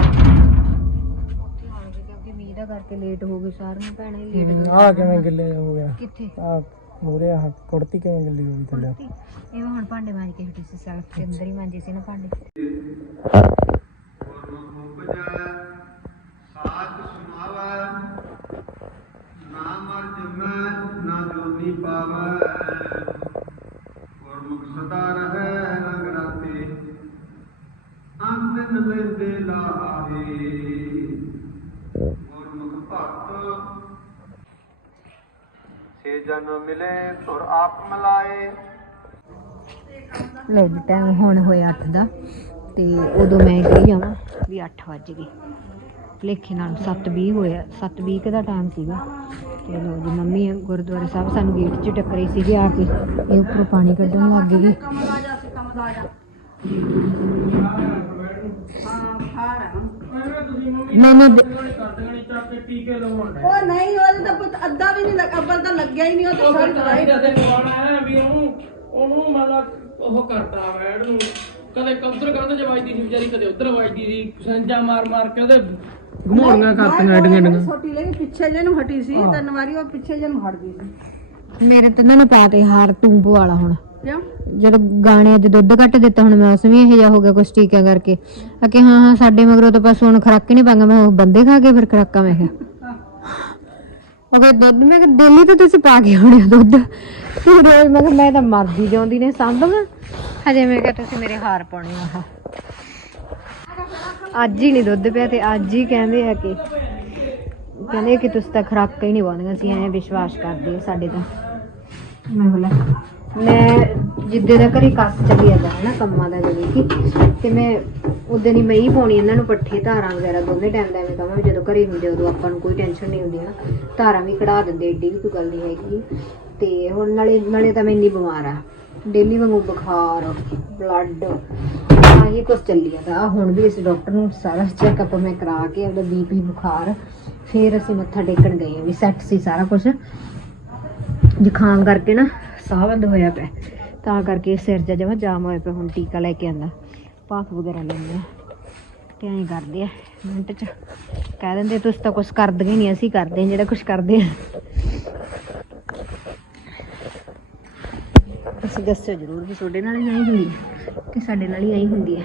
ਕਰਕੇ ਲੇਟ ਹੋ ਗਏ ਸਾਰੀਆਂ ਭੈਣਾਂ ਆ ਕਿਵੇਂ ਗਿੱਲੇ ਹੋ ਗਿਆ ਕਿੱਥੇ? ਆ ਮੂਰੇ ਆ ਕੁੜਤੀ ਕਿਵੇਂ ਗਿੱਲੀ ਹੋ ਗਈ ਥੱਲੇ? ਇਹ ਹੁਣ ਭਾਂਡੇ ਮਾਂਜ ਕੇ ਹਟੀ ਸੀ ਸੈਲਫ ਦੇ ਅੰਦਰ ਹੀ ਮਾਂਜੇ ਸੀ ਨਾ ਭਾਂਡੇ। ਸਾਚ ਸੁਨਾਵੈ ਨਾ ਮਰ ਜਮੈ ਨਾ ਜੋਨੀ ਪਾਵੈ ਗੁਰਮੁਖ ਸਦਾ ਰਹੈ ਰੰਗ ਰਾਤੇ ਅੰਤਨ ਲੈਂਦੇ ਲਾਹੇ। ਜਨ ਮਿਲੇ ਤੁਰ ਆਪ ਮਲਾਏ। ਲੈ ਜੀ ਟਾਈਮ ਹੁਣ ਹੋਇਆ 8 ਦਾ, ਤੇ ਉਦੋਂ ਮੈਂ ਕਹੀ ਜਾਵਾਂ ਵੀ 8 ਵੱਜ ਗਏ। ਲੇਖੇ ਨਾਲ 7:20 ਹੋਇਆ 7:20 ਦਾ ਟਾਈਮ ਸੀਗਾ। ਤੇ ਲੋ ਜੀ, ਮੰਮੀ ਗੁਰਦੁਆਰੇ ਸਾਹਿਬ ਸਾਨੂੰ ਗੇਟ 'ਚ ਟੱਕਰੇ ਸੀਗੇ ਆ ਕੇ, ਇਹ ਉੱਪਰੋਂ ਪਾਣੀ ਕੱਢਣ ਲੱਗ ਗਏ। ਮੈਨੂੰ ਦੇ- ਉਹ ਨਹੀਂ ਉਹਦੇ ਤਾਂ ਪੁੱਤ ਅੱਧਾ ਵੀ ਨਹੀਂ ਲੱਗਾ ਅੱਬਲ ਤਾਂ ਲੱਗਿਆ ਹੀ ਨਹੀਂ ਉਹ ਤਾਂ ਸਾਰੀ ਦਵਾਈ ਵੀ ਉਹਨੂੰ ਉਹਨੂੰ ਮਤਲਬ ਉਹ ਕਰਦਾ ਵੈੜ ਨੂੰ। ਕਦੇ ਉਧਰ ਕੰਧ ਚ ਵੱਜਦੀ ਸੀ ਵਿਚਾਰੀ ਕਦੇ ਉਧਰ ਵੱਜਦੀ ਸੀ ਸੰਜਾ ਮਾਰ ਮਾਰ ਕੇ ਉਹਦੇ ਘਮੋੜੀਆਂ ਕਰਤੀਆਂ ਐਡੀਆਂ ਐਡੀਆਂ। ਛੋਟੀ ਲਈ ਪਿੱਛੇ ਜੇ ਨੂੰ ਹਟੀ ਸੀ ਤਿੰਨ ਵਾਰੀ ਉਹ ਪਿੱਛੇ ਜੇ ਨੂੰ ਹਟ ਗਈ ਸੀ। ਮੇਰੇ ਤੇ ਇਹਨਾਂ ਨੇ ਪਾਤੇ ਹਾਰ ਟੂੰਬ ਵਾਲਾ ਹੁਣ। ਕਿਉਂ? ਜਦੋਂ ਗਾਣੇ ਅੱਜ ਦੁੱਧ ਘੱਟ ਦਿੱਤਾ ਹੁਣ ਮੈਂ ਉਸ ਵੀ ਇਹ ਜਿਹਾ ਹੋ ਗਿਆ ਕੁਛ ਟੀਕਿਆਂ ਕਰਕੇ। ਆ ਕਿ ਹਾਂ ਹਾਂ ਸਾਡੇ ਮਗਰੋਂ ਤਾਂ ਬਸ ਹੁਣ ਖਰਾਕ ਹੀ ਨਹੀਂ ਪਾਂਗਾ ਮੈਂ ਉਹ ਬੰਦੇ ਖਾ ਕੇ ਫਿਰ ਖਰਾਕਾਂ ਮੈਂ ਕਿਹਾ। ਉਹ ਕਹਿੰਦੇ ਦੁੱਧ ਮੈਂ ਕਿ ਡੇਲੀ ਤਾਂ ਤੁਸੀਂ ਪਾ ਕੇ ਆਉਣੇ ਹੋ ਦੁੱਧ। ਫਿਰ ਰੋਜ਼ ਮੈਂ ਕਿਹਾ ਮੈਂ ਤਾਂ ਮਰਦੀ ਜਾਂਦੀ ਨੇ ਸਾਂਭਾਂ ਹਜੇ ਮੈਂ ਕਿਹਾ ਤੁਸੀਂ ਮੇਰੇ ਹਾਰ ਪਾਉਣੇ ਆ ਅੱਜ ਹੀ ਨਹੀਂ ਦੁੱਧ ਪਿਆ ਤੇ ਅੱਜ ਹੀ ਕਹਿੰਦੇ ਆ ਕਿ ਕਹਿੰਦੇ ਕਿ ਤੁਸੀਂ ਤਾਂ ਖਰਾਕਾਂ ਹੀ ਨਹੀਂ ਪਾਉਂਦੀਆਂ ਸੀ ਐਂ ਵਿਸ਼ਵਾਸ ਕਰਦੇ ਸਾਡੇ ਤਾਂ। ਮੈਂ ਬੋਲਾ ਮੈਂ ਜਿੱਦੇ ਦਾ ਘਰੇ ਕੱਸ ਚੱਲੀ ਜਾਂਦਾ ਹੈ ਨਾ ਕੰਮਾਂ ਦਾ ਜਿਵੇਂ ਕਿ, ਤੇ ਮੈਂ ਉਦੋਂ ਹੀ ਮੈਂ ਹੀ ਪਾਉਣੀ ਇਹਨਾਂ ਨੂੰ ਪੱਠੇ, ਧਾਰਾਂ ਵਗੈਰਾ ਦੋਨੇ ਟਾਈਮ ਦਾ ਐਵੇਂ ਕਹਾਂ ਵੀ ਜਦੋਂ ਘਰੇ ਹੁੰਦੇ ਉਦੋਂ ਆਪਾਂ ਨੂੰ ਕੋਈ ਟੈਨਸ਼ਨ ਨਹੀਂ ਹੁੰਦੀ ਨਾ ਧਾਰਾਂ ਵੀ ਕਢਾ ਦਿੰਦੇ, ਏਡੀ ਵੀ ਕੋਈ ਗੱਲ ਨਹੀਂ ਹੈਗੀ। ਤੇ ਹੁਣ ਨਾਲੇ ਨਾਲੇ ਤਾਂ ਮੈਂ ਇੰਨੀ ਬਿਮਾਰ ਆ। ਡੇਲੀ ਵਾਂਗੂ ਬੁਖਾਰ ਬਲੱਡ ਆਹੀ ਕੁਛ ਚੱਲੀ ਜਾਂਦਾ। ਆ ਹੁਣ ਵੀ ਇਸ ਡਾਕਟਰ ਨੂੰ ਸਾਰਾ ਚੈੱਕਅਪ ਮੈਂ ਕਰਾ ਕੇ ਉਹਦਾ ਬੀਪੀ ਬੁਖਾਰ, ਫਿਰ ਅਸੀਂ ਮੱਥਾ ਟੇਕਣ ਗਏ ਵੀ ਸੈੱਟ ਸੀ ਸਾਰਾ ਕੁਝ ਜ਼ੁਕਾਮ ਕਰਕੇ ਨਾ ਸਾਹ ਬੰਦ ਹੋਇਆ ਪਿਆ। ਤਾਂ ਕਰਕੇ ਸਿਰ ਜਾ ਜਮਾ ਜਾਮ ਹੋਇਆ ਪਿਆ ਹੁਣ ਟੀਕਾ ਲੈ ਕੇ ਆਂਦਾ। ਭਾਫ ਵਗੈਰਾ ਲੈਂਦੇ ਆ। ਤੇ ਐਂ ਕਰਦੇ ਆ ਮਿੰਟ ਚ। ਕਹਿ ਦਿੰਦੇ ਤੁਸੀਂ ਤਾਂ ਕੁਝ ਕਰਦੇ ਹੀ ਨਹੀਂ, ਅਸੀਂ ਕਰਦੇ ਹਾਂ ਜਿਹੜਾ ਕੁਝ ਕਰਦੇ ਆ। ਤੁਸੀਂ ਦੱਸੋ ਜਰੂਰ ਵੀ ਤੁਹਾਡੇ ਨਾਲ ਹੀ ਆਈ ਹੁੰਦੀ ਹੈ ਕਿ ਸਾਡੇ ਨਾਲ ਹੀ ਆਈ ਹੁੰਦੀ ਹੈ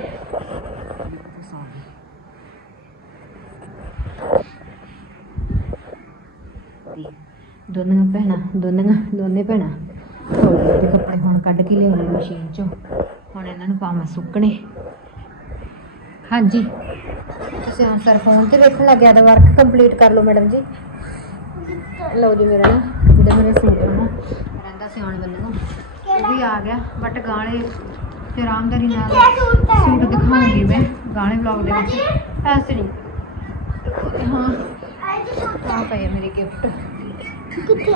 ਤੇ ਦੋਨਾਂ ਭੈਣਾਂ, ਦੋਨਾਂ, ਦੋਨੇ ਭੈਣਾਂ। ਧੋਲੇ ਤੇ ਕੱਪੜੇ ਹੁਣ ਕੱਢ ਕੇ ਲਿਆਉਣੇ ਮਸ਼ੀਨ ਚੋਂ। ਹੁਣ ਇਹਨਾਂ ਨੂੰ ਪਾਵਾਂ ਸੁੱਕਣੇ। ਹਾਂਜੀ। ਤੁਸੀਂ ਹੁਣ ਸਰ ਫੋਨ ਤੇ ਵੇਖਣ ਲੱਗਿਆ ਤਾਂ ਵਰਕ ਕੰਪਲੀਟ ਕਰ ਲਓ ਮੈਡਮ ਜੀ। ਲਓ ਜੀ ਮੇਰਾ ਨਾ ਜਿਹੜਾ ਮੇਰੇ ਸੂਟ ਹੈ ਨਾ ਰਹਿੰਦਾ ਸੀ ਆਉਣ ਬੰਦੇ ਨੂੰ। ਉਹ ਵੀ ਆ ਗਿਆ ਬਟ ਗਾਣੇ ਤੇ ਆਰਾਮਦਾਰੀ ਨਾਲ ਸੂਟ ਦਿਖਾਉਂਗੀ ਮੈਂ ਗਾਣੇ ਵਲੌਗ ਦੇ ਵਿੱਚ। ਐਸੇ ਨਹੀਂ। ਤੇ ਹਾਂ ਆ ਹੈ ਮੇਰੀ ਗਿਫਟ ਕਿੱਥੇ ਗਿਫਟ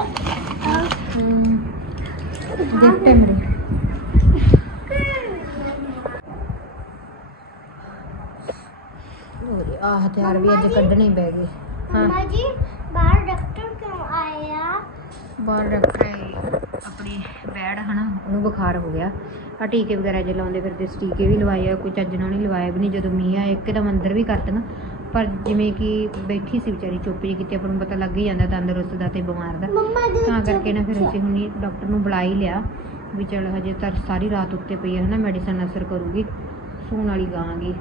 ਹਥਿਆਰ ਵੀ ਅੱਜ ਕੱਢਣੇ ਹੀ ਪੈ ਗਏ। ਹਾਂ। ਮੰਮਾ ਜੀ ਬਾਹਰ ਡਾਕਟਰ ਕਿਉਂ ਆਇਆ? ਬਾਹਰ ਰੱਖ ਰਹੇ ਆਪਣੀ ਹਨਾ ਉਹਨੂੰ ਬੁਖਾਰ ਹੋ ਗਿਆ। ਆ ਟੀਕੇ ਵਗੈਰਾ ਜੇ ਲਾਉਂਦੇ ਫਿਰਦੇ ਟੀਕੇ ਵੀ ਲਵਾਏ ਆ ਕੋਈ ਚੱਜ ਨਾਲ ਨਹੀਂ ਲਵਾਏ ਵੀ ਨਹੀਂ ਜਦੋਂ ਮੀਂਹ ਆਇਆ ਇੱਕਦਮ ਅੰਦਰ ਵੀ ਕੱਟ ਨਾ। ਪਰ ਜਿਵੇਂ ਕਿ ਬੈਠੀ ਸੀ ਵਿਚਾਰੀ ਚੁੱਪ ਜਿਹੀ ਕੀਤੀ ਆਪਾਂ ਨੂੰ ਪਤਾ ਲੱਗ ਹੀ ਜਾਂਦਾ ਤੰਦਰੁਸਤ ਦਾ ਤੇ ਬਿਮਾਰ ਦਾ। ਮੰਮਾ ਦੇ ਤਾਂ ਕਰਕੇ ਨਾ ਫਿਰ ਅਸੀਂ ਹੁਣੀ ਡਾਕਟਰ ਨੂੰ ਬੁਲਾ ਹੀ ਲਿਆ ਵੀ ਚਲ ਹਜੇ ਤਾਂ ਸਾਰੀ ਰਾਤ ਉੱਤੇ ਪਈ ਹੈ ਨਾ ਮੈਡੀਸਨ ਅਸਰ ਕਰੂਗੀ। ਸੂਣ ਵਾਲੀ ਗਾਵਾਂਗੀ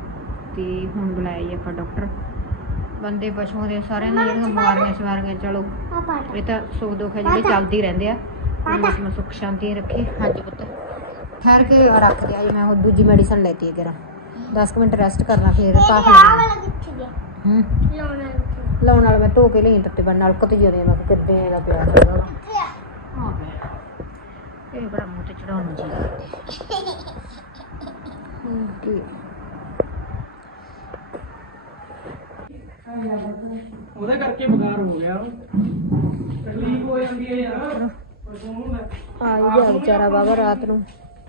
ਤੇ ਹੁਣ ਬੁਲਾਇਆ ਜੀ ਆਪਾਂ ਡਾਕਟਰ। ਬੰਦੇ ਪਸ਼ੂਆਂ ਦੇ ਸਾਰਿਆਂ ਦੀਆਂ ਜਿਹੜੀਆਂ ਬਿਮਾਰੀਆਂ ਸਵਾਰੀਆਂ ਚਲੋ ਇਹ ਤਾਂ ਸੁੱਖ ਦੁੱਖ ਹੈ ਜਿਹੜੇ ਚੱਲਦੇ ਹੀ ਰਹਿੰਦੇ ਆ। ਪਰਮਾਤਮਾ ਸੁੱਖ ਸ਼ਾਂਤੀ ਰੱਖੇ। ਹਾਂਜੀ ਪੁੱਤ। ਠਹਿਰ ਕੇ ਰੱਖ ਦਿਆ ਜੀ ਮੈਂ ਉਹ ਦੂਜੀ ਮੈਡੀਸਨ ਲੈਤੀ ਹੈ ਜਰਾ। 10 ਮਿੰਟ ਰੈਸਟ ਕਰਨਾ ਫਿਰ ਕਾਫੀ ਆ ਵਾਲਾ ਕਿੱਥੇ ਗਿਆ? ਹੂੰ। ਲਾਉਣਾ ਲਾਉਣ ਨਾਲ ਮੈਂ ਧੋ ਕੇ ਲਈ ਤੱਤੇ ਬੰਨ ਨਲਕ ਤੇ ਜਿਹਦੇ ਮੈਂ ਕਿੱਦਾਂ ਇਹਦਾ ਪਿਆ ਵਾ। ਆ ਹਾਂ ਬੇ ਇਹ ਬੜਾ ਮੂੰਹ ਤੇ ਚੜਾਉਣ ਨੂੰ ਜੀ। ਕੀ। ਉਹਦੇ ਕਰਕੇ ਬੁਖਾਰ ਹੋ ਗਿਆ ਉਹਨੂੰ ਤਕਲੀਫ ਹੋ ਜਾਂਦੀ ਹੈ ਯਾਰ। ਪਸ਼ੂ ਨੂੰ ਲੈ ਆ ਹੀ ਗਿਆ ਵਿਚਾਰਾ ਬਾਬਾ ਰਾਤ ਨੂੰ।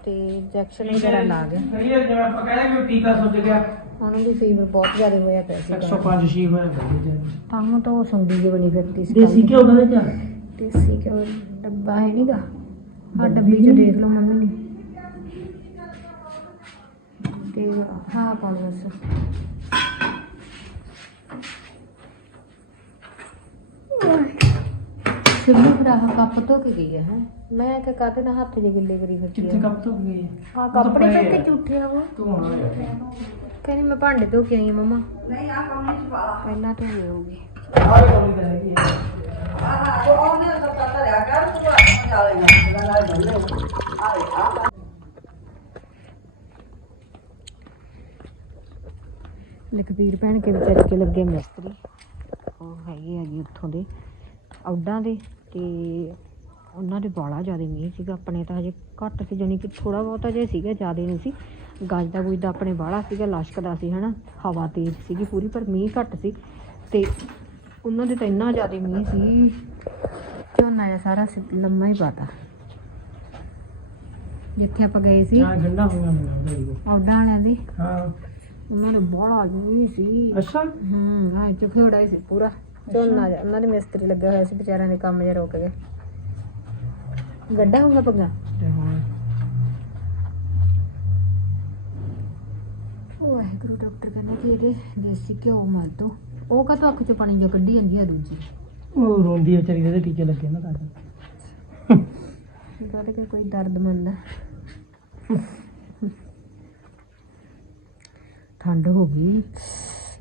ਤੇ ਇੰਜੈਕਸ਼ਨ ਵਗੈਰਾ ਲਾ ਗਿਆ। ਸਹੀ ਹੈ ਜਿਵੇਂ ਆਪਾਂ ਕਹਿੰਦੇ ਕਿ ਟੀਕਾ ਸੁੱਜ ਗਿਆ। ਉਹਨੂੰ ਵੀ ਫੀਵਰ ਬਹੁਤ ਜ਼ਿਆਦਾ ਹੋਇਆ ਪਿਆ ਸੀ 105 ਛੀ ਹੋਇਆ ਬੜੀ ਤਾਂ ਤਾਂ ਉਹ ਸੁੰਡੀ ਜਿਹੀ ਬਣੀ ਫਿਰਦੀ ਸੀ। ਦੇਸੀ ਘਿਓ ਕਹਿੰਦੇ ਚਾ ਦੇਸੀ ਘਿਓ ਡੱਬਾ ਹੈ ਨੀਗਾ ਆ ਡੱਬੀ 'ਚ ਦੇਖ ਲਓ ਮੰਮੀ ਨੇ। ਤੇ ਹਾਂ ਪਾਉਣ ਬਸ। ਸਿਮੂ ਫਿਰ ਆਹ ਕੱਪ ਧੋ ਕੇ ਗਈ ਹੈ ਹੈਂ। ਮੈਂ ਕਿ ਕਾਹਦੇ ਨਾਲ ਹੱਥ ਜੇ ਗਿੱਲੇ ਕਰੀ ਫਿਰਦੀ ਕਿੱਥੇ ਆ? ਕੱਪ ਤੋਂ ਗਏ ਆ ਕੱਪੜੇ ਪੈ ਕੇ ਝੂਠੇ ਆ ਉਹ? ਤੂੰ ਆ। ਯਾਰ ਕਹਿੰਦੀ ਮੈਂ ਭਾਂਡੇ ਧੋ ਕੇ ਆਈ ਆ ਮਮਾ। ਨਹੀਂ ਆ ਕੰਮ ਨਹੀਂ ਪਾ ਪਹਿਲਾਂ ਧੋ ਲਿਓਗੀ ਆਹ ਕੰਮ ਤਾਂ ਹੈਗੀ ਹੈ। ਲਖਬੀਰ ਭੈਣ ਕੇ ਵਿਚਾਰੇ ਕੇ ਲੱਗੇ ਮਿਸਤਰੀ। ਉਹ ਹੈਗੇ ਹੈਗੇ ਉੱਥੋਂ ਦੇ ਔਡਾਂ ਦੇ ਤੇ ਉਹਨਾਂ ਦੇ ਬਾਲਾ ਜ਼ਿਆਦਾ ਮੀਂਹ ਸੀਗਾ। ਆਪਣੇ ਤਾਂ ਹਜੇ ਘੱਟ ਸੀ ਜਾਣੀ ਕਿ ਥੋੜਾ ਬਹੁਤਾ ਜਿਹਾ ਸੀਗਾ ਜ਼ਿਆਦਾ ਨਹੀਂ ਸੀ। ਗੱਜਦਾ ਗੁੱਜਦਾ ਆਪਣੇ ਬਾਲਾ ਸੀਗਾ ਲਸ਼ਕਦਾ ਸੀ ਹਨਾ ਹਵਾ ਤੇਜ਼ ਸੀਗੀ ਪੂਰੀ ਪਰ ਮੀਂਹ ਘੱਟ ਸੀ ਤੇ ਉਹਨਾਂ ਦੇ ਤਾਂ ਇੰਨਾ ਜ਼ਿਆਦਾ ਮੀਂਹ ਸੀ ਝੋਨਾ ਜਿਹਾ ਸਾਰਾ ਲੰਮਾ ਹੀ ਪਾਤਾ। ਜਿੱਥੇ ਆਪਾਂ ਗਏ ਸੀ ਹਾਂ ਮੈਨੂੰ ਲੱਗਦਾ ਇਹ ਔਡਾਂ ਵਾਲਿਆਂ ਦੇ ਹਾਂ। ਉਹਨਾਂ ਨੇ ਮੀਂਹ ਸੀ। ਅੱਛਾ। ਹੂੰ ਹਾਂ ਚੁਖੇੜਾ ਹੀ ਸੀ ਪੂਰਾ। ਝੋਨਾ ਉਹਨਾਂ ਦੇ ਮਿਸਤਰੀ ਲੱਗਾ ਹੋਇਆ ਸੀ ਵਿਚਾਰਿਆਂ ਦੇ ਕੰਮ ਜਿਹਾ ਰੁਕ ਗਏ। ਗੱਡਾ ਹੋਊਗਾ ਪੱਗਾ? ਤੇ ਹੁਣ ਵਾਹਿਗੁਰੂ ਡਾਕਟਰ ਕਹਿੰਦਾ ਕਿ ਇਹਦੇ ਦੇਸੀ ਘਿਓ ਮਲ ਦੋ ਉਹ ਕਾ ਅੱਖ ਚ ਪਾਣੀ ਜੋ ਕੱਢੀ ਜਾਂਦੀ ਆ ਦੂਜੀ? ਉਹ ਰੋਂਦੀ ਹੈ ਵਿਚਾਰੀ ਦੇ ਟੀਕੇ ਲੱਗੇ ਨਾ ਤਾਂ ਕਹਿੰਦੇ ਕਿ ਕੋਈ ਦਰਦਮੰਦ ਆ ਠੰਡ ਹੋ ਗਈ।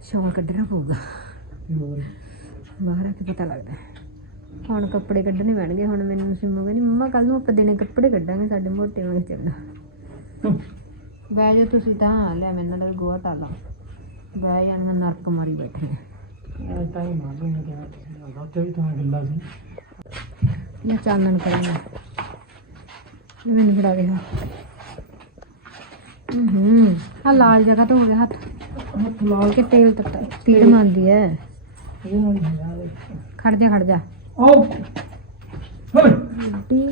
ਸ਼ਾਲ ਕੱਢਣਾ ਪਊਗਾ। ਹੋਰ? ਬਾਹਰ ਆ ਕੇ ਪਤਾ ਲੱਗਦਾ। ਹੁਣ ਕੱਪੜੇ ਕੱਢਣੇ ਪੈਣਗੇ। ਹੁਣ ਮੈਨੂੰ ਸਿੰਮੂ ਕਹਿੰਦੀ ਮੰਮਾ ਕੱਲ ਨੂੰ ਆਪਾਂ ਦਿਨੇ ਕੱਪੜੇ ਕੱਢਾਂਗੇ ਸਾਡੇ ਮੋਟੇ ਵਾਂਗ ਚੱਲਣਾ। ਬਹਿ ਜਾਓ ਤੁਸੀਂ ਤਾਂ ਲੈ ਮੇਰੇ ਨਾਲ ਗੋਆ ਟਾਲਾ ਬਹਿ ਜਾਣੀਆਂ ਨਰਕ ਮਾਰੀ ਬੈਠੇ। ਇਹ ਤਾਂ ਹੀ ਮਾਰ ਦੂੰਗਾ ਕਿ ਉੱਥੇ ਵੀ ਤਾਂ ਗੱਲਾਂ ਸੀ। ਮੈਂ ਚਾਨਣ ਕਰਾਂਗਾ ਮੈਨੂੰ ਫੜਾ ਦੇ ਹਾਂ ਹੂੰ ਆ ਲਾਲ ਜਗ੍ਹਾ ਤੋਂ ਹੋ ਗਿਆ ਹੱਥ। ਹੱਥ ਲਾਲ। ਕੇ ਤੇਲ ਤੱਤਾ ਇਹ ਨਾਲ ਹੀ। ਖੜ ਜਾ ਖੜ ਜਾ। ਟੀ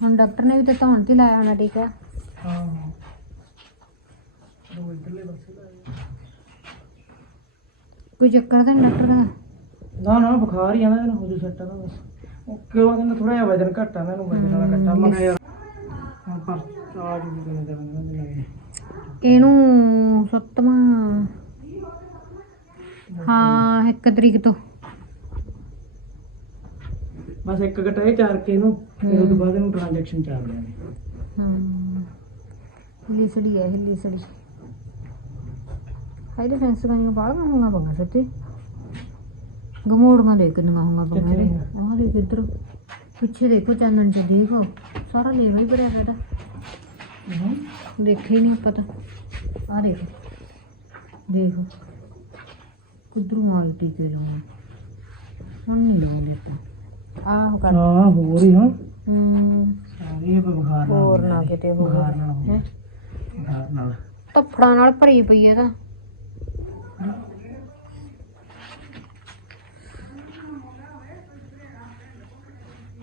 ਹੁਣ ਡਾਕਟਰ ਨੇ ਵੀ ਤਾਂ ਧੌਣ ਤੇ ਲਾਇਆ ਹੋਣਾ ਟੀਕਾ ਹਾਂ ਦੋ ਇਧਰਲੇ ਪਾਸੇ ਦਾ ਕੋਈ ਚੱਕਰ ਤਾਂ ਡਾਕਟਰ ਦਾ? ਨਾ ਨਾ ਬੁਖਾਰ ਹੀ ਆਂਦਾ ਨਾ ਹੋ ਜੂ ਸੱਟਾ ਨਾ ਬਸ। ਉਹ ਕਿਉਂ ਕਹਿੰਦਾ ਥੋੜਾ ਜਿਹਾ ਵਜਨ ਘੱਟ ਮੈਨੂੰ ਵਜਨ ਵਾਲਾ ਘੱਟਾ ਮੈਂ ਕਿਹਾ ਯਾਰ ਹਾਂ ਪਰ ਆ ਜੂ ਕਿਵੇਂ ਕਰਾਂਗਾ ਨਹੀਂ ਇਹਨੂੰ ਸੱਤਵਾਂ? ਹਾਂ ਇੱਕ ਤਰੀਕ ਤੋਂ। ਬਸ ਇੱਕ ਘਟਾਏ ਚਾਰ ਕੇ ਇਹਨੂੰ ਫਿਰ ਤੋਂ ਬਾਅਦ ਇਹਨੂੰ ਟ੍ਰਾਂਜੈਕਸ਼ਨ ਚਾਰ ਲਿਆਂਗੇ ਹਮ ਹਿੱਲੀ ਸੜੀ ਹੈ ਹਿੱਲੀ ਸੜੀ ਹਾਈ ਦੇ ਫੈਂਸ ਗਾਈਆਂ ਬਾਹਰ ਹੋਣਾ ਬੰਗਾ ਸੱਤੇ ਗਮੋੜੀਆਂ ਦੇ ਕਿੰਨੀਆਂ ਹੋਣਾ ਬੰਗਾ ਆਹ ਦੇਖ ਇੱਧਰ ਪਿੱਛੇ ਦੇਖੋ ਚਾਨਣ ਚ ਦੇਖੋ ਸਾਰਾ ਲੇਵਾ ਹੀ ਭਰਿਆ ਪਿਆ ਦੇਖੇ ਹੀ ਨਹੀਂ ਆਪਾਂ ਤਾਂ। ਆਹ ਦੇਖ। ਦੇਖੋ। ਕਿੱਧਰੋਂ ਆਈ ਟੀਕੇ ਲਾਉਣ। ਹੁਣ ਨਹੀਂ ਲਾਉਂਦੇ ਆਪਾਂ। ਆਹ ਕਰ ਹਾਂ ਹੋਰ ਹੀ ਸਾਰੇ ਬੁਖਾਰ ਨਾਲ ਹੋਰ ਨਾ। ਕਿਤੇ ਹੋਰ। ਹੈਂ? ਬੁਖਾਰ ਨਾਲ ਧੱਫੜਾਂ ਨਾਲ ਭਰੀ ਪਈ ਹੈ ਤਾਂ।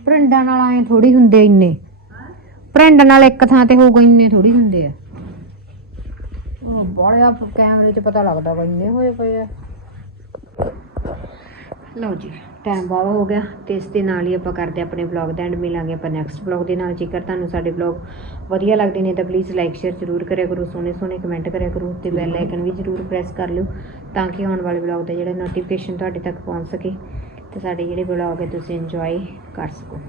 ਪ੍ਰਿੰਡਾਂ ਨਾਲ ਆਏ ਥੋੜੀ ਹੁੰਦੇ ਇੰਨੇ। ਪਰਿੰਡ ਨਾਲ ਇੱਕ ਥਾਂ ਤੇ ਹੋਊਗਾ ਇੰਨੇ ਥੋੜੀ ਹੁੰਦੇ ਆ। ਉਹ ਬੜਿਆ ਕੈਮਰੇ 'ਚ ਪਤਾ ਲੱਗਦਾ ਵਾ ਇੰਨੇ ਹੋਏ ਪਏ ਆ। ਲਓ ਜੀ। ਟਾਈਮ ਬਾਵਾ ਹੋ ਗਿਆ ਤੇ ਇਸ ਦੇ ਨਾਲ ਹੀ ਆਪਾਂ ਕਰਦੇ ਆਪਣੇ ਵਲੌਗ ਦਾ ਐਂਡ ਮਿਲਾਂਗੇ ਆਪਾਂ ਨੈਕਸਟ ਵਲੌਗ ਦੇ ਨਾਲ। ਜੇਕਰ ਤੁਹਾਨੂੰ ਸਾਡੇ ਵਲੌਗ ਵਧੀਆ ਲੱਗਦੇ ਨੇ ਤਾਂ ਪਲੀਜ਼ ਲਾਈਕ ਸ਼ੇਅਰ ਜ਼ਰੂਰ ਕਰਿਆ ਕਰੋ ਸੋਹਣੇ ਸੋਹਣੇ ਕਮੈਂਟ ਕਰਿਆ ਕਰੋ ਤੇ ਬੈਲ ਆਈਕਨ ਵੀ ਜ਼ਰੂਰ ਪ੍ਰੈਸ ਕਰ ਲਿਓ ਤਾਂ ਕਿ ਆਉਣ ਵਾਲੇ ਵਲੌਗ ਦਾ ਜਿਹੜਾ ਨੋਟੀਫਿਕੇਸ਼ਨ ਤੁਹਾਡੇ ਤੱਕ ਪਹੁੰਚ ਸਕੇ ਤੇ ਸਾਡੇ ਜਿਹੜੇ ਵਲੌਗ ਹੈ ਤੁਸੀਂ ਇੰਜੋਏ ਕਰ ਸਕੋ।